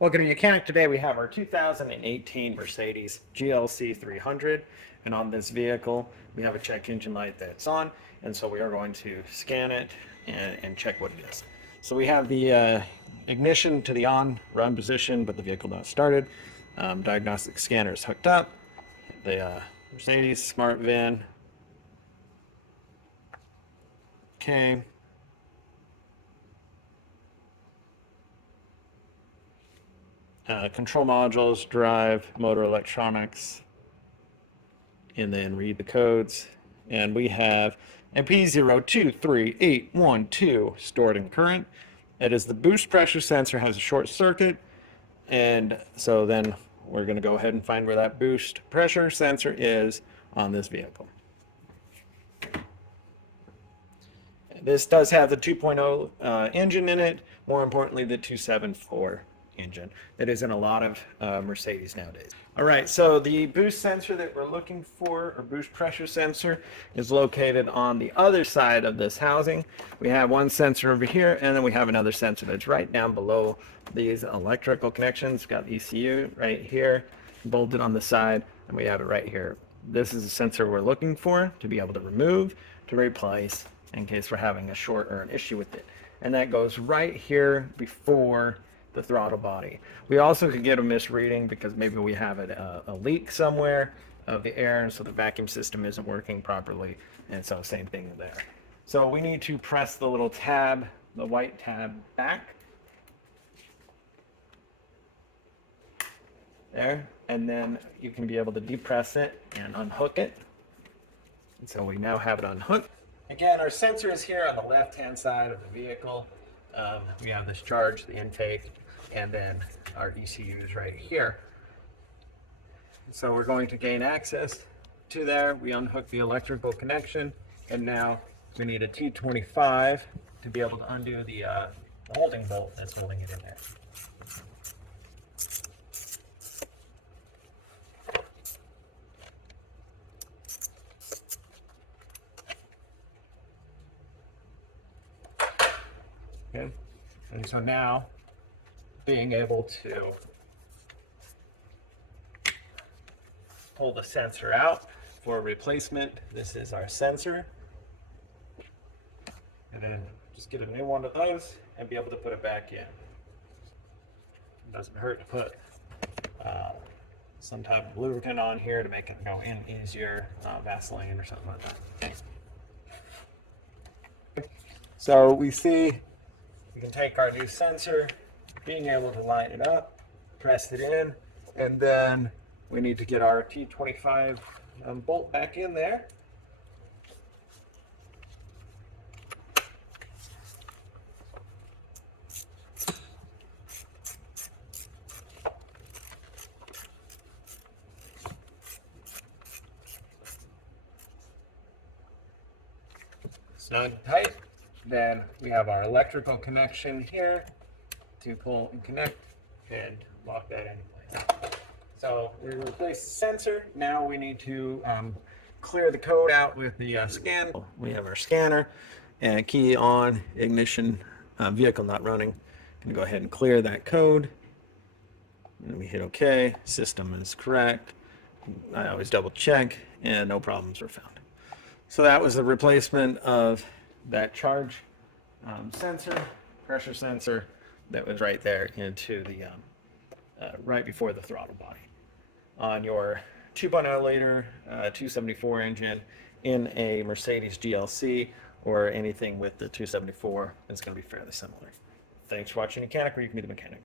Welcome to Mechanic. Today we have our 2018 Mercedes GLC 300, and on this vehicle we have a check engine light that's on, and so we are going to scan it and check what it is. So we have the ignition to the on run position, but the vehicle not started. Diagnostic scanner is hooked up. The Mercedes Smart VIN. Okay. Control modules, drive, motor electronics, and then read the codes. And we have a P023812 stored in current. It is the boost pressure sensor has a short circuit, and so then we're going to go ahead and find where that boost pressure sensor is on this vehicle. This does have the 2.0 engine in it, more importantly the 274 engine that is in a lot of Mercedes nowadays. All right, so the boost sensor that we're looking for, or boost pressure sensor, is located on the other side of this housing. We have one sensor over here, and then we have another sensor that's right down below these electrical connections. Got ECU right here, bolted on the side, and we have it right here. This is the sensor we're looking for to be able to remove, to replace, in case we're having a short or an issue with it. And that goes right here before the throttle body. We also could get a misreading because maybe we have a leak somewhere of the air, and so the vacuum system isn't working properly, and so same thing there. So we need to press the little tab, the white tab, back there, and then you can be able to depress it and unhook it. And so we now have it unhooked. Again, our sensor is here on the left-hand side of the vehicle. We have this charge, the intake, and then our ECUs right here. So we're going to gain access to there. We unhook the electrical connection, and now we need a T25 to be able to undo the holding bolt that's holding it in there. Okay. And so now, being able to pull the sensor out for replacement, this is our sensor. And then just get a new one of those and be able to put it back in. It doesn't hurt to put some type of lubricant on here to make it go in easier, Vaseline or something like that. So we see we can take our new sensor, being able to line it up, press it in, and then we need to get our T25 bolt back in there. Snug and tight. Then we have our electrical connection here to pull and connect and lock that in place. So we replace the sensor. Now we need to clear the code out with the scan. We have our scanner and key on, ignition, vehicle not running. Gonna go ahead and clear that code. And we hit OK. System is correct. I always double check, and no problems were found. So that was the replacement of that charge sensor, pressure sensor that was right there into the right before the throttle body on your 2.0 liter 274 engine in a Mercedes GLC or anything with the 274. It's going to be fairly similar. Thanks for watching Mechanic, where you can be the mechanic.